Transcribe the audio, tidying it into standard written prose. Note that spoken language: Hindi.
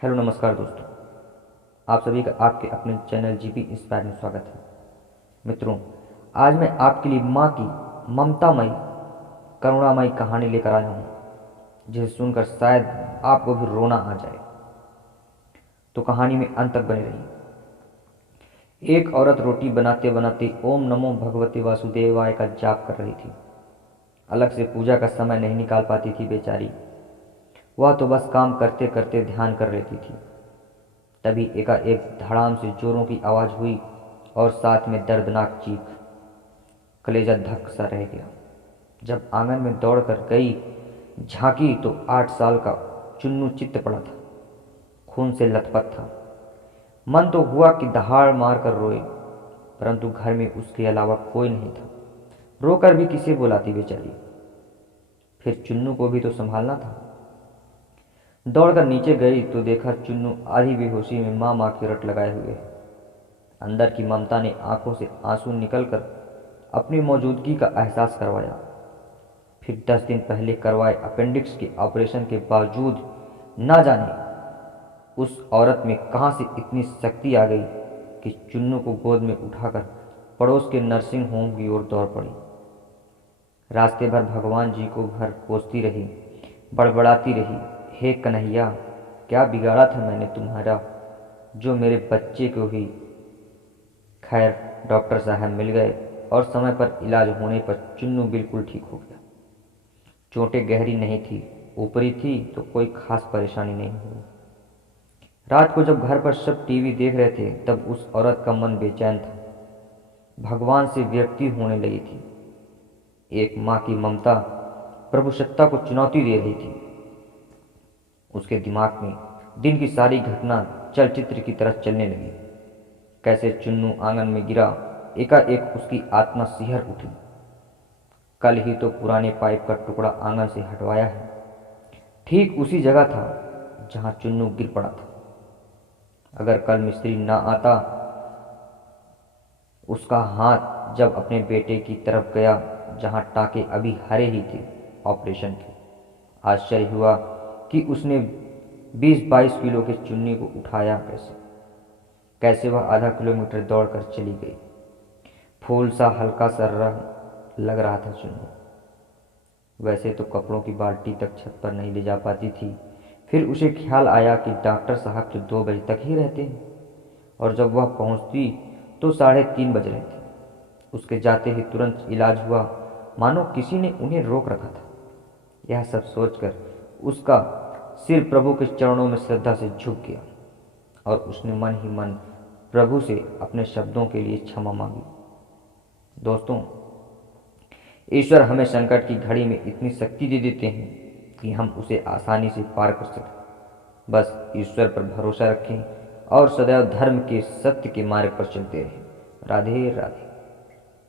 हेलो नमस्कार दोस्तों। आप सभी का आपके अपने चैनल जीपी इंस्पायर में स्वागत है। मित्रों, आज मैं आपके लिए माँ की ममतामयी करुणामयी कहानी लेकर आया हूँ, जिसे सुनकर शायद आपको भी रोना आ जाए। तो कहानी में अंत तक बने रहिए। एक औरत रोटी बनाते बनाते ओम नमो भगवते वासुदेवाय का जाप कर रही थी। अलग से पूजा का समय नहीं निकाल पाती थी बेचारी। वह तो बस काम करते करते ध्यान कर लेती थी। तभी एकाएक धड़ाम से जोरों की आवाज़ हुई और साथ में दर्दनाक चीख। कलेजा धक सा रह गया। जब आंगन में दौड़कर गई, झांकी तो 8 साल का चुन्नू चित्त पड़ा था, खून से लथपथ था। मन तो हुआ कि दहाड़ मार कर रोए, परंतु घर में उसके अलावा कोई नहीं था। रोकर भी किसे बुलाती बेचारी। फिर चुन्नू को भी तो संभालना था। दौड़कर नीचे गई तो देखा चुन्नू आधी बेहोशी में माँ माँ की रट लगाए हुए है। अंदर की ममता ने आंखों से आंसू निकलकर अपनी मौजूदगी का एहसास करवाया। फिर 10 दिन पहले करवाए अपेंडिक्स के ऑपरेशन के बावजूद ना जाने उस औरत में कहाँ से इतनी शक्ति आ गई कि चुन्नू को गोद में उठाकर पड़ोस के नर्सिंग होम की ओर दौड़ पड़ी। रास्ते भर भगवान जी को घर कोसती रही, बड़बड़ाती रही, हे कन्हैया, क्या बिगाड़ा था मैंने तुम्हारा जो मेरे बच्चे को ही। खैर, डॉक्टर साहब मिल गए और समय पर इलाज होने पर चुन्नू बिल्कुल ठीक हो गया। चोटें गहरी नहीं थी, ऊपरी थी तो कोई खास परेशानी नहीं हुई। रात को जब घर पर सब टीवी देख रहे थे तब उस औरत का मन बेचैन था। भगवान से विरक्ति होने लगी थी। एक माँ की ममता प्रभु सत्ता को चुनौती दे रही थी। उसके दिमाग में दिन की सारी घटना चलचित्र की तरह चलने लगी। कैसे चुन्नू आंगन में गिरा, एकाएक उसकी आत्मा सिहर उठी। कल ही तो पुराने पाइप का टुकड़ा आंगन से हटवाया है, ठीक उसी जगह था जहां चुन्नू गिर पड़ा था। अगर कल मिस्त्री ना आता, उसका हाथ जब अपने बेटे की तरफ गया जहां टाके अभी हरे ही थे ऑपरेशन के, आश्चर्य हुआ कि उसने 20-22 किलो के चुन्नी को उठाया कैसे। कैसे वह आधा किलोमीटर दौड़कर चली गई। फूल सा हल्का सा लग रहा था चुन्नू। वैसे तो कपड़ों की बाल्टी तक छत पर नहीं ले जा पाती थी। फिर उसे ख्याल आया कि डॉक्टर साहब तो 2 बजे तक ही रहते हैं, और जब वह पहुंचती तो 3:30 बज रहे थे। उसके जाते ही तुरंत इलाज हुआ, मानो किसी ने उन्हें रोक रखा था। यह सब सोचकर उसका सिर प्रभु के चरणों में श्रद्धा से झुक गया और उसने मन ही मन प्रभु से अपने शब्दों के लिए क्षमा मांगी। दोस्तों, ईश्वर हमें संकट की घड़ी में इतनी शक्ति दे देते हैं कि हम उसे आसानी से पार कर सकें। बस ईश्वर पर भरोसा रखें और सदैव धर्म के सत्य के मार्ग पर चलते रहें। राधे राधे।